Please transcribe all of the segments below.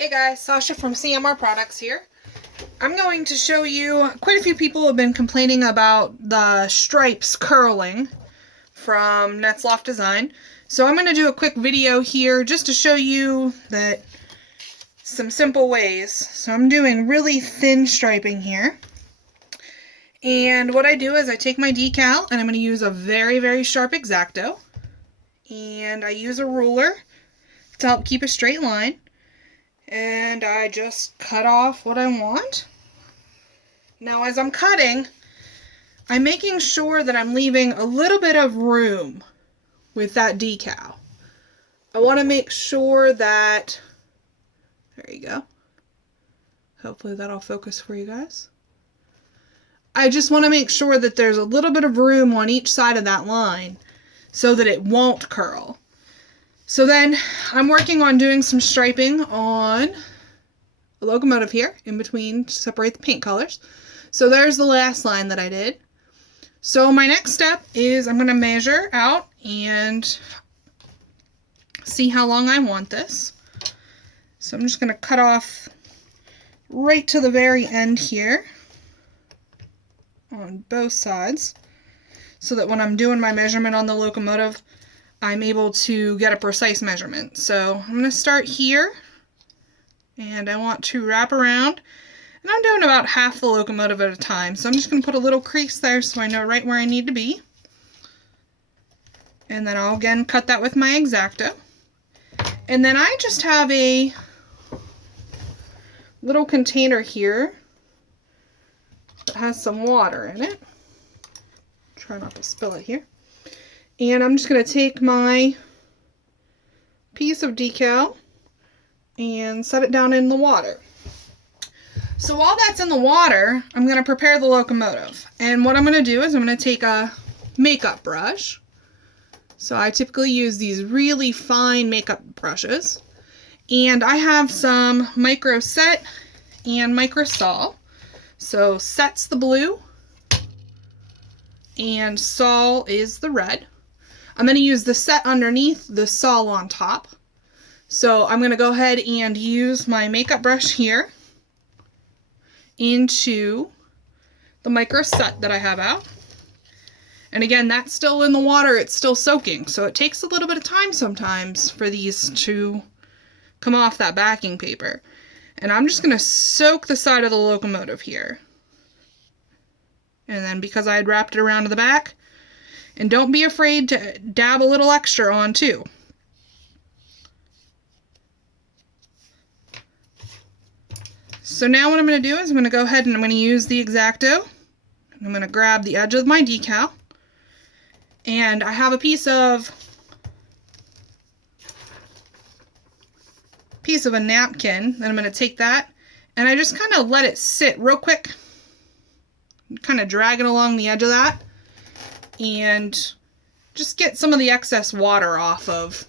Hey guys, Sasha from CMR Products here. I'm going to show you, quite a few people have been complaining about the stripes curling from Netzlof Design. So I'm going to do a quick video here just to show you that some simple ways. So I'm doing really thin striping here. And what I do is I take my decal and I'm going to use a very sharp X-Acto. And I use a ruler to help keep a straight line. And I just cut off what I want. Now as I'm cutting, I'm making sure that I'm leaving a little bit of room with that decal. I want to make sure that, there you go. Hopefully that'll focus for you guys. I just want to make sure that there's a little bit of room on each side of that line so that it won't curl. So then I'm working on doing some striping on a locomotive here in between to separate the paint colors. So there's the last line that I did. So my next step is I'm going to measure out and see how long I want this. So I'm just going to cut off right to the very end here on both sides so that when I'm doing my measurement on the locomotive, I'm able to get a precise measurement. So I'm going to start here, and I want to wrap around, and I'm doing about half the locomotive at a time. So I'm just going to put a little crease there so I know right where I need to be. And then I'll again cut that with my X-Acto. And then I just have a little container here that has some water in it. Try not to spill it here. And I'm just going to take my piece of decal and set it down in the water. So while that's in the water, I'm going to prepare the locomotive. And what I'm going to do is I'm going to take a makeup brush. So I typically use these really fine makeup brushes. And I have some micro set and micro sol. So set's the blue and sol is the red. I'm going to use the set underneath, the sol on top. So I'm going to go ahead and use my makeup brush here into the micro set that I have out. And again, that's still in the water, it's still soaking. So it takes a little bit of time sometimes for these to come off that backing paper. And I'm just going to soak the side of the locomotive here. And then because I had wrapped it around to the back, and don't be afraid to dab a little extra on too. So now what I'm going to do is I'm going to go ahead and I'm going to use the X-Acto. I'm going to grab the edge of my decal. And I have a piece of a napkin. Then I'm going to take that and I just kind of let it sit real quick. Kind of drag it along the edge of that. And just get some of the excess water off of.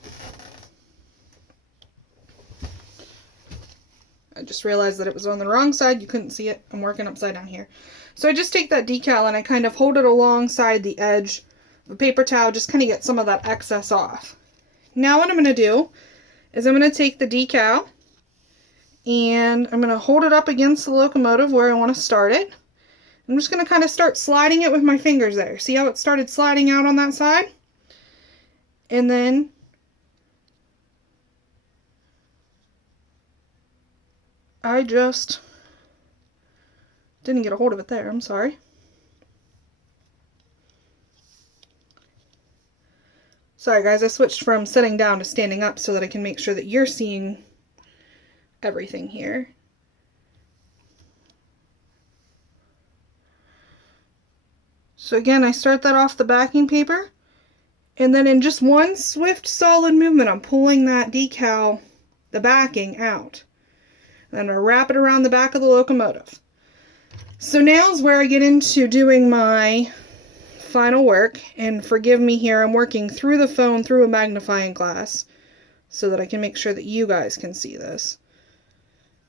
I just realized that it was on the wrong side. You couldn't see it. I'm working upside down here. So I just take that decal and I kind of hold it alongside the edge of a paper towel, just kind of get some of that excess off. Now what I'm going to do is I'm going to take the decal and I'm going to hold it up against the locomotive where I want to start it. I'm just going to kind of start sliding it with my fingers there. See how it started sliding out on that side? And then I just didn't get a hold of it there. I'm sorry. Sorry guys, I switched from sitting down to standing up so that I can make sure that you're seeing everything here. So again, I start that off the backing paper, and then in just one swift, solid movement, I'm pulling that decal, the backing, out. Then I wrap it around the back of the locomotive. So now is where I get into doing my final work, and forgive me here, I'm working through the phone, through a magnifying glass, so that I can make sure that you guys can see this.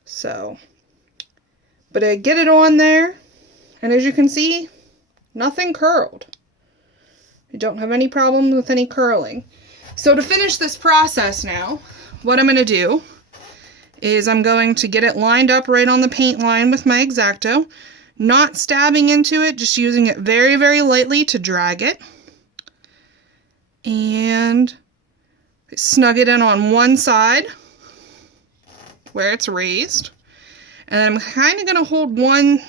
So, but I get it on there, and as you can see, nothing curled. I don't have any problems with any curling. So to finish this process now, what I'm going to do is I'm going to get it lined up right on the paint line with my X-Acto, not stabbing into it, just using it very, very lightly to drag it. And snug it in on one side where it's raised. And then I'm kind of going to hold one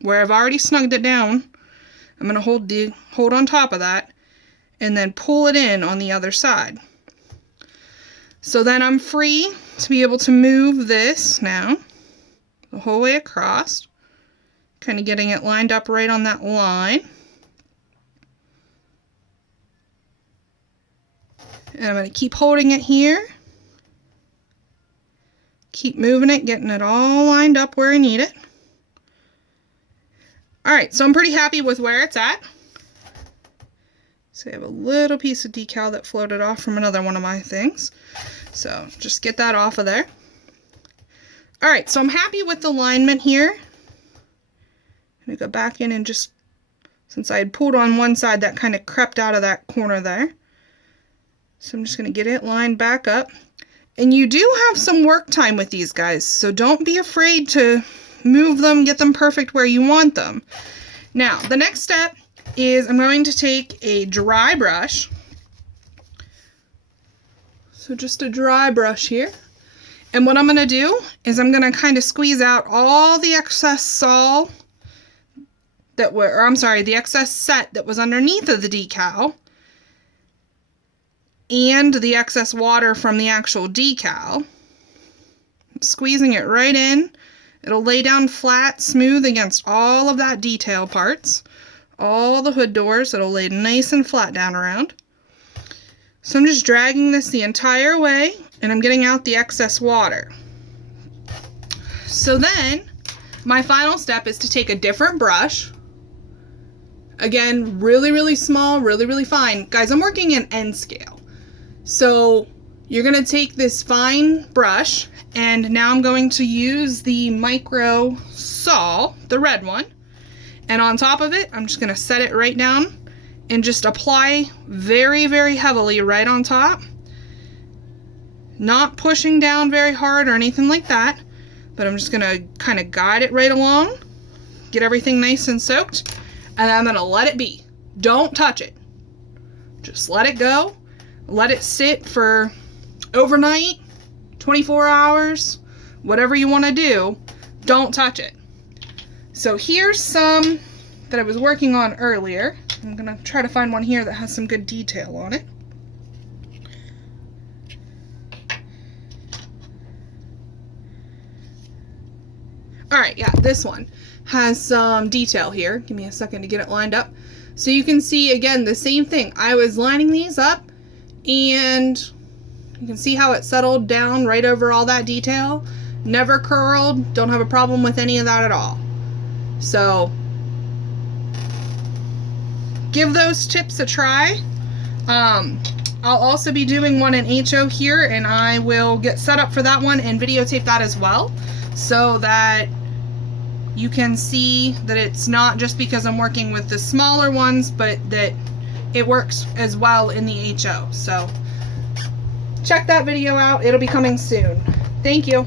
where I've already snugged it down. I'm going to hold on top of that and then pull it in on the other side. So then I'm free to be able to move this now the whole way across, kind of getting it lined up right on that line. And I'm going to keep holding it here. Keep moving it, getting it all lined up where I need it. Alright, so I'm pretty happy with where it's at. So I have a little piece of decal that floated off from another one of my things. So just get that off of there. Alright, so I'm happy with the alignment here. I'm going to go back in and just, since I had pulled on one side, that kind of crept out of that corner there. So I'm just going to get it lined back up. And you do have some work time with these guys, so don't be afraid to move them, get them perfect where you want them. Now, the next step is I'm going to take a dry brush. So just a dry brush here. And what I'm going to do is I'm going to kind of squeeze out all the excess sol that were, or I'm sorry, the excess set that was underneath of the decal, and the excess water from the actual decal. Squeezing it right in. It'll lay down flat, smooth against all of that detail parts. All the hood doors, it'll lay nice and flat down around. So I'm just dragging this the entire way, and I'm getting out the excess water. So then, my final step is to take a different brush. Again, really, really small, really, really fine. Guys, I'm working in N scale. So you're going to take this fine brush, and now I'm going to use the micro saw, the red one, and on top of it, I'm just going to set it right down and just apply very, very heavily right on top. Not pushing down very hard or anything like that, but I'm just going to kind of guide it right along, get everything nice and soaked, and then I'm going to let it be. Don't touch it. Just let it go. Let it sit for overnight, 24 hours, whatever you want to do. Don't touch it. So here's some that I was working on earlier. I'm going to try to find one here that has some good detail on it. Alright, yeah, this one has some detail here. Give me a second to get it lined up. So you can see, again, the same thing. I was lining these up, and you can see how it settled down right over all that detail. Never curled. Don't have a problem with any of that at all. So give those tips a try. I'll also be doing one in HO here, and I will get set up for that one and videotape that as well, so that you can see that it's not just because I'm working with the smaller ones, but that it works as well in the HO. So check that video out. It'll be coming soon. Thank you.